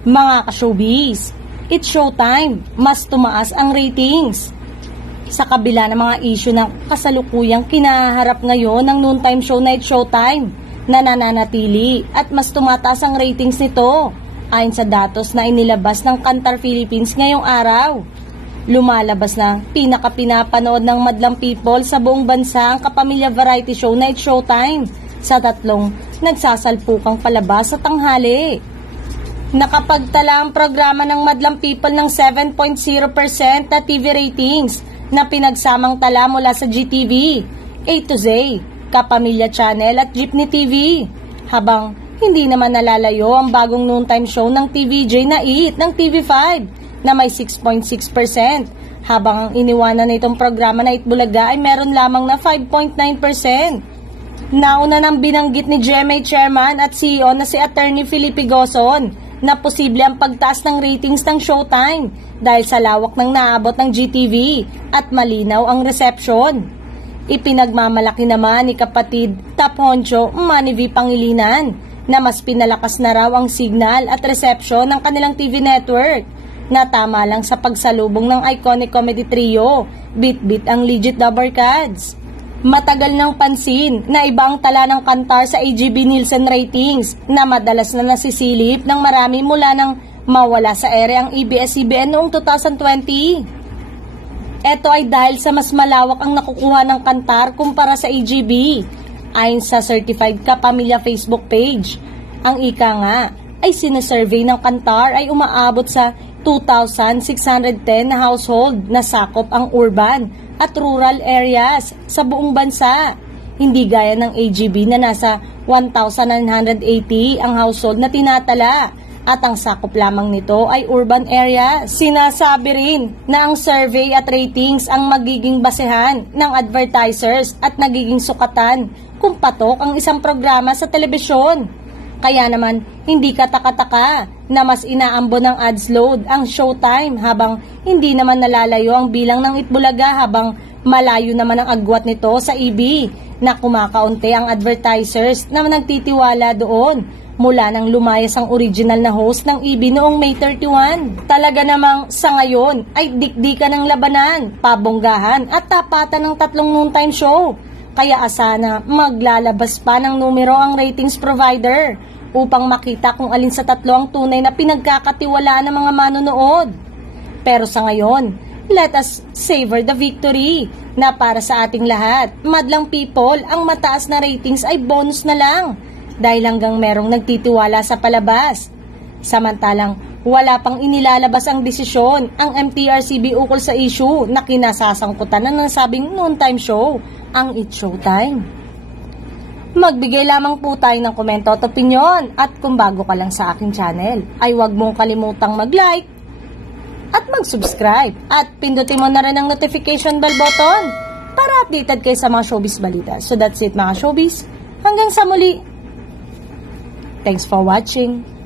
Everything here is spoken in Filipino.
Mga ka-showbiz, it's showtime, mas tumaas ang ratings. Sa kabila ng mga issue na kasalukuyang kinaharap ngayon ng noontime show na It's Showtime, nananatili at mas tumataas ang ratings nito ayon sa datos na inilabas ng Kantar Philippines ngayong araw. Lumalabas na pinakapinapanood ng madlang people sa buong bansa ang kapamilya variety show na It's Showtime sa 3 nagsasalpukang palabas sa tanghali. Nakapagtala ang programa ng madlang people ng 7.0% na TV ratings na pinagsamang tala mula sa GTV, A to Z, Kapamilya Channel at Jeepney TV. Habang hindi naman nalalayo ang bagong noontime show ng TVJ na Eat ng TV5 na may 6.6%, habang ang iniwanan na itong programa na Itbulaga ay meron lamang na 5.9%. Nauna nang binanggit ni GMA Chairman at CEO na si Attorney Felipe Gozon na posible ang pagtaas ng ratings ng Showtime dahil sa lawak ng naabot ng GTV at malinaw ang reception. Ipinagmamalaki naman ni kapatid Top Honcho Manny V. Pangilinan na mas pinalakas na raw ang signal at reception ng kanilang TV network na tama lang sa pagsalubong ng iconic comedy trio, Bit-Bit ang Legit The Barkads. Matagal nang pansin na iba ang tala ng Kantar sa AGB Nielsen ratings na madalas na nasisilip ng marami mula nang mawala sa ere ang ABS-CBN noong 2020. Ito ay dahil sa mas malawak ang nakukuha ng Kantar kumpara sa AGB. Ayon sa Certified Kapamilya Facebook page, ang ika nga ay sinesurvey ng Kantar ay umaabot sa 2,610 na household na sakop ang urban at rural areas sa buong bansa. Hindi gaya ng AGB na nasa 1,980 ang household na tinatala at ang sakop lamang nito ay urban area. Sinasabi rin na ang survey at ratings ang magiging basehan ng advertisers at nagiging sukatan kung patok ang isang programa sa telebisyon. Kaya naman, hindi kataka-taka na mas inaambon ng ads load ang Showtime habang hindi naman nalalayo ang bilang ng Itbulaga habang malayo naman ang agwat nito sa EB na kumakaunti ang advertisers na nagtitiwala doon mula nang lumayas ang original na host ng EB noong May 31. Talaga namang sa ngayon ay dikdikan ng labanan, pabonggahan at tapatan ng 3 noontime show. Kaya asana maglalabas pa ng numero ang ratings provider upang makita kung alin sa 3 ang tunay na pinagkakatiwalaan ng mga manonood. Pero sa ngayon, let us savor the victory na para sa ating lahat, madlang people, ang mataas na ratings ay bonus na lang dahil hanggang merong nagtitiwala sa palabas. Samantalang wala pang inilalabas ang desisyon ang MTRCB ukol sa issue na kinasasangkutan ng nasabing noontime show, ang It's Showtime. Magbigay lamang po tayo ng komento at opinyon at kung bago ka lang sa aking channel ay huwag mong kalimutang mag-like at mag-subscribe at pindutin mo na rin ang notification bell button para updated kayo sa mga showbiz balita. So that's it mga showbiz. Hanggang sa muli. Thanks for watching.